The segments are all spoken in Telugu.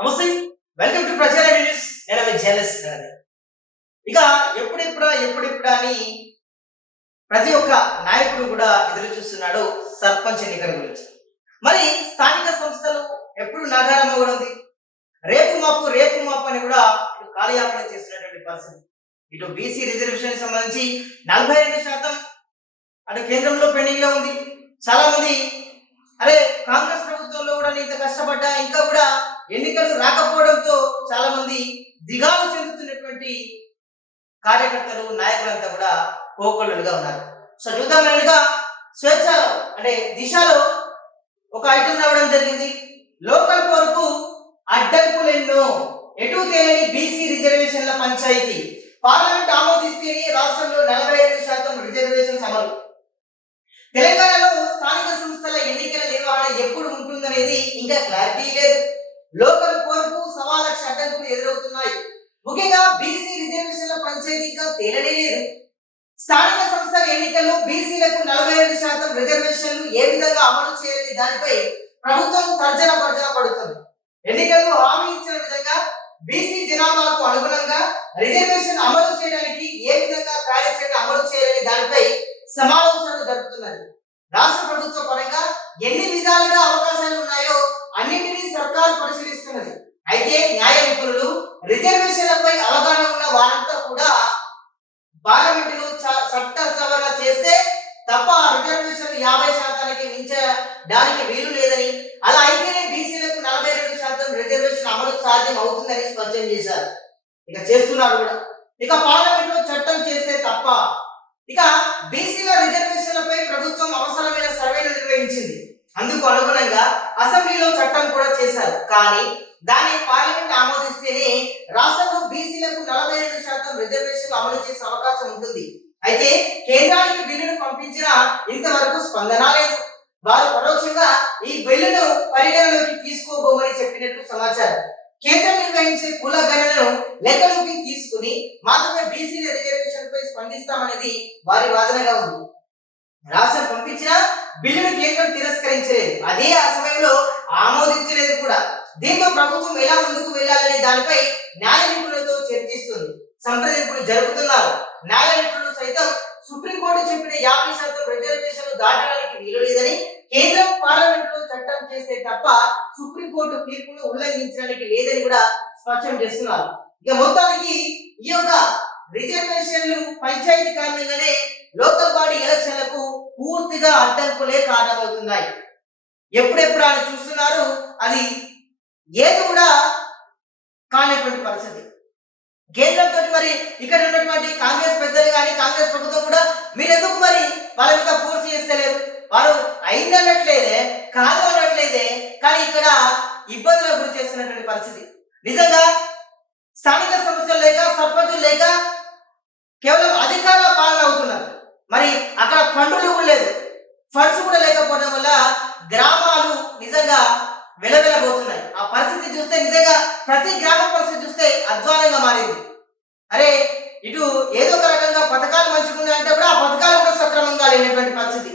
నమస్తే. వెల్కమ్ టు ప్రజల న్యూస్ నేను మీ జలస్ ఇక ఎప్పుడెప్పుడా ఎప్పుడెప్పుడా అని ప్రతి ఒక్క నాయకుడు కూడా ఎదురు చూస్తున్నాడు సర్పంచ్ ఎన్నికల గురించి. మరి స్థానిక సంస్థలు ఎప్పుడు నగారం కూడా ఉంది? రేపు మాపు రేపు మాపు అని కూడా ఇటు కాలయాపన చేస్తున్నటువంటి పరిస్థితి. ఇటు బీసీ రిజర్వేషన్ సంబంధించి నలభై రెండు శాతం అటు కేంద్రంలో పెండింగ్లో ఉంది. చాలా మంది అరే కాంగ్రెస్ ప్రభుత్వంలో కూడా నేను ఇంత కష్టపడ్డా ఇంకా కూడా ఎన్నికలు రాకపోవడంతో చాలా మంది దిగాలు చెందుతున్నటువంటి కార్యకర్తలు నాయకులంతా కూడా పోకొల్లుగా ఉన్నారు. సో చూద్దాం స్వేచ్ఛలో అంటే దిశలో ఒక ఐటమ్ రావడం జరిగింది. లోకల్ కొరకు అడ్డంకులు ఎన్నో. ఎటు తేలని బీసీ రిజర్వేషన్ల పంచాయతీ. పార్లమెంట్ ఆమోదిస్తేనే రాష్ట్రంలో నలభై ఐదు శాతం రిజర్వేషన్స్ అమలు. తెలంగాణలో స్థానిక సంస్థల ఎన్నికల నిర్వహణ ఎప్పుడు ఉంటుందనేది ఇంకా క్లారిటీ లేదు. లోకల్ కోరుకు సవా లక్ష అడ్డంకులు ఎదురవుతున్నాయి. ముఖ్యంగా బీసీ రిజర్వేషన్ల పంచాయతీ ఇంకా తేలడే లేదు. స్థానిక సంస్థల ఎన్నికల్లో బీసీలకు నలభై ఐదు శాతం రిజర్వేషన్లు ఏ విధంగా అమలు చేయాలని దానిపై ప్రభుత్వం తర్జన భర్జన పడుతుంది. ఎన్నికల్లో హామీ ఇచ్చిన విధంగా బీసీ జనాభాకు అనుగుణంగా రిజర్వేషన్ అమలు చేయడానికి ఏ విధంగా కార్యాచరణ అమలు చేయాలని దానిపై సమావేశాలు జరుపుతున్నది. రాష్ట్ర ప్రభుత్వ పరంగా పరిశీలిస్తున్నది. అయితే న్యాయ నిపుణులు రిజర్వేషన్లపై అవగాహన ఉన్న వారంతా కూడా పార్లమెంటులో చ- చట్ట సవరణ చేస్తే తప్ప రిజర్వేషన్ యాభై శాతానికి మించడానికి వీలు లేదని అలా అయితేనే బీసీలకు నలభై రెండు శాతం రిజర్వేషన్ అమలు సాధ్యం అవుతుందని స్పష్టం చేశారు. ఇక చేస్తున్నారు కూడా. ఇక పార్లమెంట్లో చట్టం చేస్తే తప్ప ఇక బీసీ రిజర్వేషన్లపై ప్రభుత్వం అవసరమైన సర్వేలు నిర్వహించింది అందుకు అనుగుణంగా అసెంబ్లీలో చట్టం కూడా చేశారు కానీ దాన్ని పార్లమెంట్ ఆమోదిస్తేనే రాష్ట్రంలో బీసీలకు నలభై రెండు శాతం రిజర్వేషన్లు అమలు చేసే అవకాశం ఉంటుంది. అయితే కేంద్రానికి బిల్లును పంపించినా ఇంతవరకు స్పందన లేదు. వారు పరోక్షంగా ఈ బిల్లును పరిగణలోకి తీసుకోబోమని చెప్పినట్లు సమాచారం. కేంద్రం నిర్వహించే కుల గణనను లెక్కలోకి తీసుకుని మాత్రమే బీసీల రిజర్వేషన్ పై స్పందిస్తామనేది వారి వాదనగా ఉంది. రాష్ట్రం పంపించిన బిల్లును కేంద్రం తిరస్కరించలేదు. అదే ఆ సమయంలో ఆమోదించలేదు కూడా దీంతో ప్రభుత్వం ఎలా ముందుకు వెళ్ళాలనే దానిపై న్యాయ నిపుణులతో చర్చిస్తుంది సంప్రదింపులు జరుపుతున్నారు న్యాయ నిపుణులు సైతం సుప్రీంకోర్టు చెప్పిన యాభై శాతం రిజర్వేషన్లు దాటడానికి వీలు లేదని కేంద్రం పార్లమెంట్లో చట్టం చేస్తే తప్ప సుప్రీంకోర్టు తీర్పును ఉల్లంఘించడానికి లేదని కూడా స్పష్టం చేస్తున్నారు. ఇక మొత్తానికి ఈ యొక్క రిజర్వేషన్లు పంచాయతీ కారణంగానే లోకల్ బాడీ ఎలక్షన్లకు పూర్తిగా అడ్డంకులే కారణమవుతున్నాయి. ఎప్పుడెప్పుడు ఆయన చూస్తున్నారు అది ఏది కూడా కానటువంటి పరిస్థితి. కేంద్రంతో మరి ఇక్కడ ఉన్నటువంటి కాంగ్రెస్ పెద్దలు కానీ కాంగ్రెస్ ప్రభుత్వం కూడా మీరు ఎందుకు మరి వాళ్ళ మీద ఫోర్స్ చేస్తలేరు వారు అయిందన్నట్లేదే కాదు అన్నట్లేదే కానీ ఇక్కడ ఇబ్బందులకు గురి చేస్తున్నటువంటి పరిస్థితి నిజంగా స్థానిక సంస్థలు లేక సర్పంచులు లేక కేవలం అధికారుల పాలన అవుతున్నారు మరి అక్కడ ఫండ్లు కూడా లేదు ఫండ్స్ కూడా లేకపోవడం వల్ల గ్రామాలు నిజంగా పోతున్నాయి ఆ పరిస్థితి చూస్తే నిజంగా ప్రతి గ్రామ పరిస్థితి చూస్తే అధ్వానంగా మారింది. అరే ఇటు ఏదో ఒక రకంగా పథకాలు మంచిగా అంటే కూడా ఆ పథకాలు కూడా సక్రమంగా లేనటువంటి పరిస్థితి.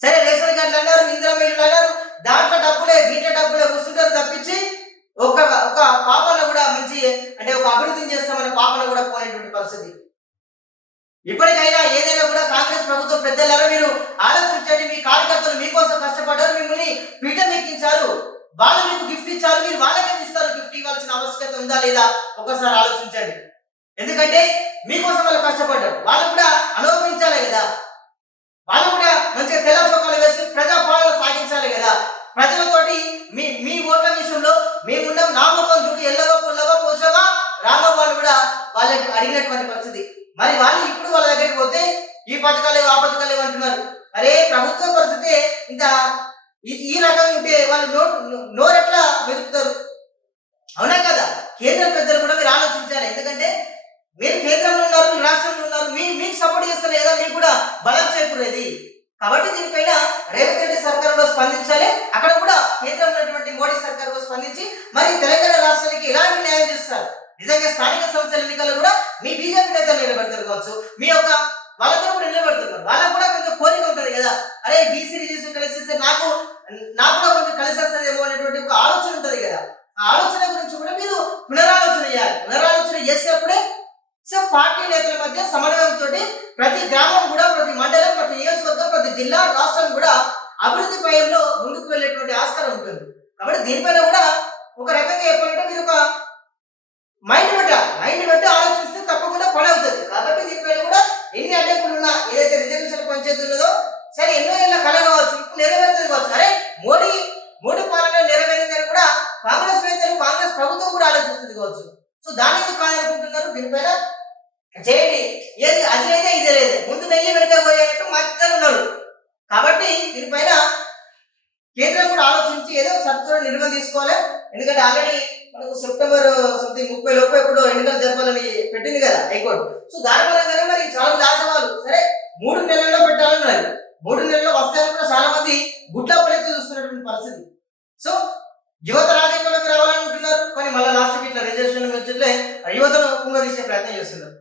సరే రేషన్ కార్డులు అన్నారు ఇందిరా మిల్లులు అన్నారు దాంట్లో డబ్బులే దీంట్లో డబ్బులే కూర్చుంటారు తప్పించి ఒక ఒక పాపను కూడా మంచి అంటే ఒక అభివృద్ధిని చేస్తామనే పాపన కూడా పోయినటువంటి పరిస్థితి. ఇప్పటికైనా ఏదైనా కూడా కాంగ్రెస్ ప్రభుత్వం పెద్దలారా మీరు ఆలోచించండి మీ కార్యకర్తలు మీకోసం కష్టపడ్డారు మిమ్మల్ని పీఠం ఎక్కించారు. వాళ్ళు మీకు గిఫ్ట్ ఇచ్చారు మీరు వాళ్ళకి ఇస్తారు గిఫ్ట్ ఇవ్వాల్సిన ఆవశ్యకత ఉందా లేదా ఒకసారి ఆలోచించండి. ఎందుకంటే మీకోసం వాళ్ళు కష్టపడ్డారు. వాళ్ళు కూడా అనుభవించాలి కదా. వాళ్ళు కూడా మంచిగా తెల్ల చొక్కాలు వేసి ప్రజా పాలన సాగించాలి కదా. ప్రజలతోటి మీ మీ ఓట్ల విషయంలో మేమున్నాం నా ముఖం చూడు ఎల్లగా పుల్లగా పోసగా రామబాబు వాళ్ళు కూడా వాళ్ళకి అడిగినటువంటి పరిస్థితి. మరి వాళ్ళు ఇప్పుడు వాళ్ళ దగ్గరికి పోతే ఈ పథకాలు ఆ పథకాలు లేవు అంటున్నారు. అరే ప్రభుత్వ పరిస్థితి ఇంత ఈ- ఈ రకంగా ఉంటే వాళ్ళు నో నోరెట్లా వెతుకుతారు అవునా కదా? కేంద్ర పెద్దలు కూడా మీరు ఆలోచించాలి. ఎందుకంటే మీరు కేంద్రంలో ఉన్నారు రాష్ట్రంలో ఉన్నారు మీ మీకు సపోర్ట్ చేస్తారు లేదా మీకు కూడా బలం చేకూరేది. కాబట్టి దీనిపైన రేవంత్ రెడ్డి సర్కార్ కూడా స్పందించాలి. అక్కడ కూడా కేంద్రంలో ఉన్నటువంటి మోడీ సర్కార్ కూడా స్పందించి మరి తెలంగాణ రాష్ట్రానికి ఎలాంటి న్యాయం చేస్తారు? నిజంగా స్థానిక సంస్థల ఎన్నికల్లో కూడా మీ బీజేపీ నేతలు నిలబెడతారు కావచ్చు. మీ యొక్క వాళ్ళతో కూడా నిలబెడుతున్నారు వాళ్ళకు కూడా కొంచెం కోరిక ఉంటుంది కదా? అరే బీసీ రిజిస్టర్ కలిసి నాకు ప్రతి గ్రామం కూడా ప్రతి మండలం ప్రతి నియోజకవర్గం ప్రతి జిల్లా రాష్ట్రం కూడా అభివృద్ధి పయంలో ముందుకు వెళ్ళేటువంటి ఆస్కారం ఉంటుంది. కాబట్టి దీనిపైన కూడా ఒక రకంగా చెప్పాలంటే మీరు ఒక మైండ్ బట్ట మైండ్ బట్టి ఆలోచిస్తే తప్పకుండా పని అవుతుంది. కాబట్టి దీనిపైన కూడా ఎన్ని అడ్డంకులు ఉన్నా ఏదైతే రిజర్వేషన్ పంచాయతీ ఉన్నదో సరే ఎన్నో ఎన్న కళ కావచ్చు ఇప్పుడు నెరవేరుతుంది కావచ్చు. అరే మోడీ మోడీ పాలన నెరవేరిందని కూడా కాంగ్రెస్ నేతలు కాంగ్రెస్ ప్రభుత్వం కూడా ఆలోచిస్తుంది కావచ్చు. సో దాని ఎందుకు కాదనుకుంటున్నారు? దీనిపైన చేయండి ఏది అది లేదే ఇది లేదు. ముందు నెయ్యి వెనుక పోయేటట్టు మధ్యలో ఉన్నారు. కాబట్టి దీనిపైన కేంద్రం కూడా ఆలోచించి ఏదో సత్వర నిర్ణయం తీసుకోవాలి. ఎందుకంటే ఆల్రెడీ మనకు సెప్టెంబర్ సంథింగ్ ముప్పై లోపు ఎప్పుడు ఎన్నికలు జరపాలని పెట్టింది కదా హైకోర్టు. సో దాని పరంగానే మరి చాలా మంది ఆశవాళ్ళు సరే మూడు నెలల్లో పెట్టాలన్నారు. మూడు నెలల్లో వస్తాయని కూడా చాలా మంది గుడ్ల పడైతే చూస్తున్నటువంటి పరిస్థితి. సో యువత రాజకీయాల్లోకి రావాలనుకుంటున్నారు. కానీ మళ్ళీ లాస్ట్కి ఇట్లా రిజర్వేషన్ వచ్చేట్లే యువతను కుంగ తీసే ప్రయత్నం చేస్తున్నారు.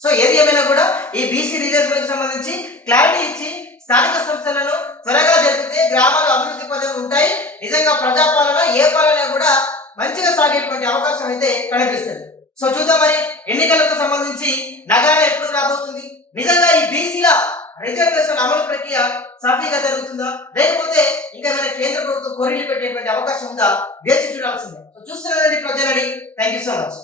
సో ఏది ఏమైనా కూడా ఈ బీసీ రిజర్వేషన్ సంబంధించి క్లారిటీ ఇచ్చి స్థానిక సంస్థలను త్వరగా జరిపితే గ్రామాలు అభివృద్ధి పదవులు ఉంటాయి. నిజంగా ప్రజాపాలన ఏ పాలన కూడా మంచిగా సాగేటువంటి అవకాశం అయితే కనిపిస్తుంది. సో చూద్దాం మరి ఎన్నికలకు సంబంధించి నగారా ఎప్పుడు రాబోతుంది? నిజంగా ఈ బీసీల రిజర్వేషన్ అమలు ప్రక్రియ సాఫీగా జరుగుతుందా? లేకపోతే ఇంకా ఏమైనా కేంద్ర ప్రభుత్వం కొర్రీలు పెట్టేటువంటి అవకాశం ఉందా? వేచి చూడాల్సిందే. సో చూస్తున్నారండి ప్రజలని థ్యాంక్ యూ సో మచ్